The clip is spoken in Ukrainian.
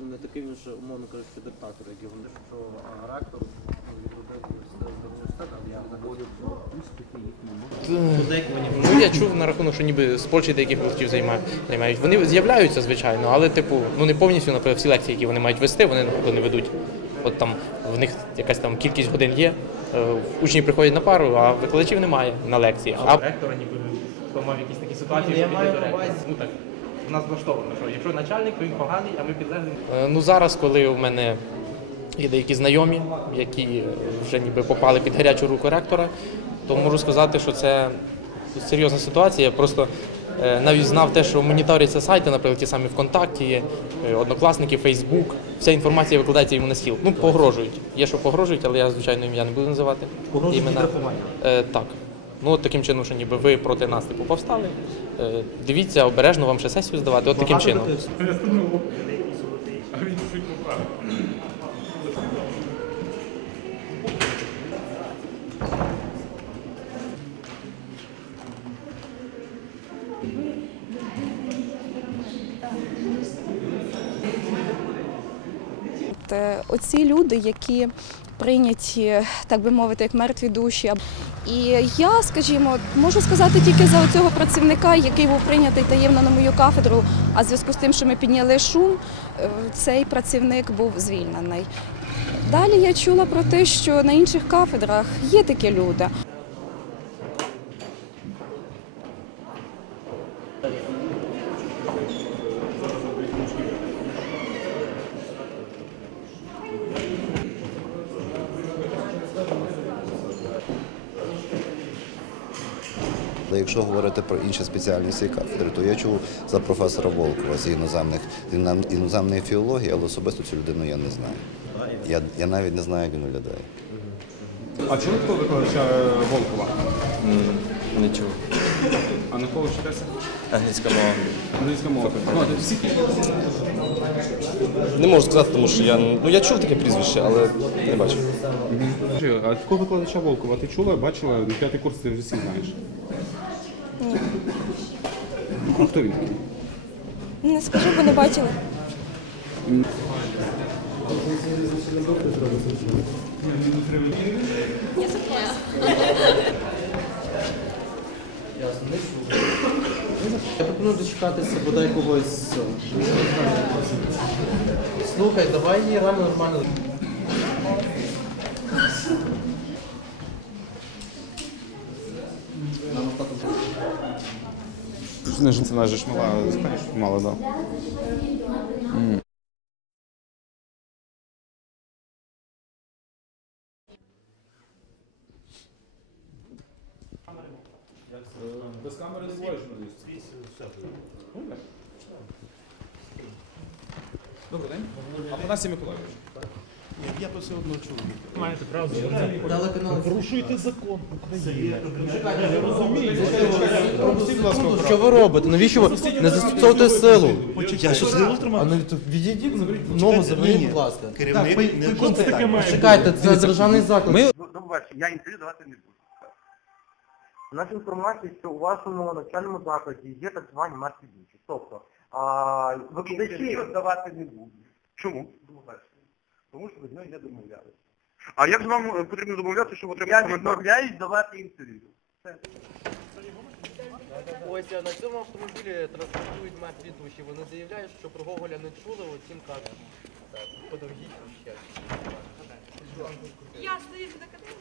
не такий він же, умовно кажучи, диктатор, як і вони, що ректор ну, я. Ну, я чув на рахунок, що ніби з Польщі деяких гуртів займають. Вони з'являються, звичайно, але, типу, ну не повністю, наприклад, всі лекції, які вони мають вести, вони, наприклад, не ведуть. От там в них якась там кількість годин є, е, учні приходять на пару, а викладачів немає на лекції. А ректора ніби хто мав якісь такі ситуації, Я що маю піде до ректора. Нас влаштовано, що якщо начальник, то він поганий, а ми підлеглі. Ну зараз, коли у мене є деякі знайомі, які вже ніби попали під гарячу руку ректора, то можу сказати, що це серйозна ситуація. Я просто е, навіть знав те, що моніторяться сайти, наприклад, ті самі ВКонтакті, е, однокласники, Фейсбук. Вся інформація викладається йому на стіл. Ну, погрожують. Є, що погрожують, але я, звичайно, ім'я не буду називати. Погрожують Імена. Е, так. Ну, от таким чином, що ніби ви проти нас типу, повстали. Е, дивіться, обережно вам ще сесію здавати. От таким чином. е, Оці люди, які прийняті, так би мовити, як мертві душі. І я, скажімо, можу сказати тільки за цього працівника, який був прийнятий таємно на мою кафедру, а в зв'язку з тим, що ми підняли шум, е, цей працівник був звільнений. Далі я чула про те, що на інших кафедрах є такі люди. Але якщо говорити про інші спеціальності кафедри, то я чув за професора Волкова з іноземних іноземної філології, але особисто цю людину я не знаю. Я, я навіть не знаю, як він виглядає. А чули хто викладача Волкова? Не чув. А на кого вчитеся? Англійська мова. Англійська мова. Ну, Не можу сказати, тому що я ну я чув таке прізвище, але не бачив. А такого викладача Волкова ти чула, бачила? На п'ятий курс ти вже всі знаєш. А хто він? Не скажу, бо не. Ясно, не чув. Я пропоную дочекатися бодай когось. з-. Слухай, давай її рано нормально. Нам остаток. Не ж вона ж мала, знаєш, мала, да. Без камери не буваєш, Добрий день. Афанасій Миколаївич. Телеканал. Порушуєте закон України. Пропустіть, будь ласка, Що ви робите? Навіщо ви не застосовуєте силу? Я що силу А ну то відійдіть, ногу заберіть, будь ласка. Керівник не Таке має Чекайте, це державний заклад. Ми... Ну, я інтерв'ю давати не буду. Наша інформація, що у вашому навчальному закладі є так звані мертві душі. Тобто, а, викладачі давати не буду. Чому? Тому що ви з нею не домовлялися. А як з вам е, потрібно домовлятися, щоб отримати Я коментар? відмовляюсь давати інтерв'ю. Ось на цьому автомобілі транспортують мертві душі. Вони заявляють, що про Гоголя не чули, оцім кажуть. Подовгіть ще. Я стою на категорію.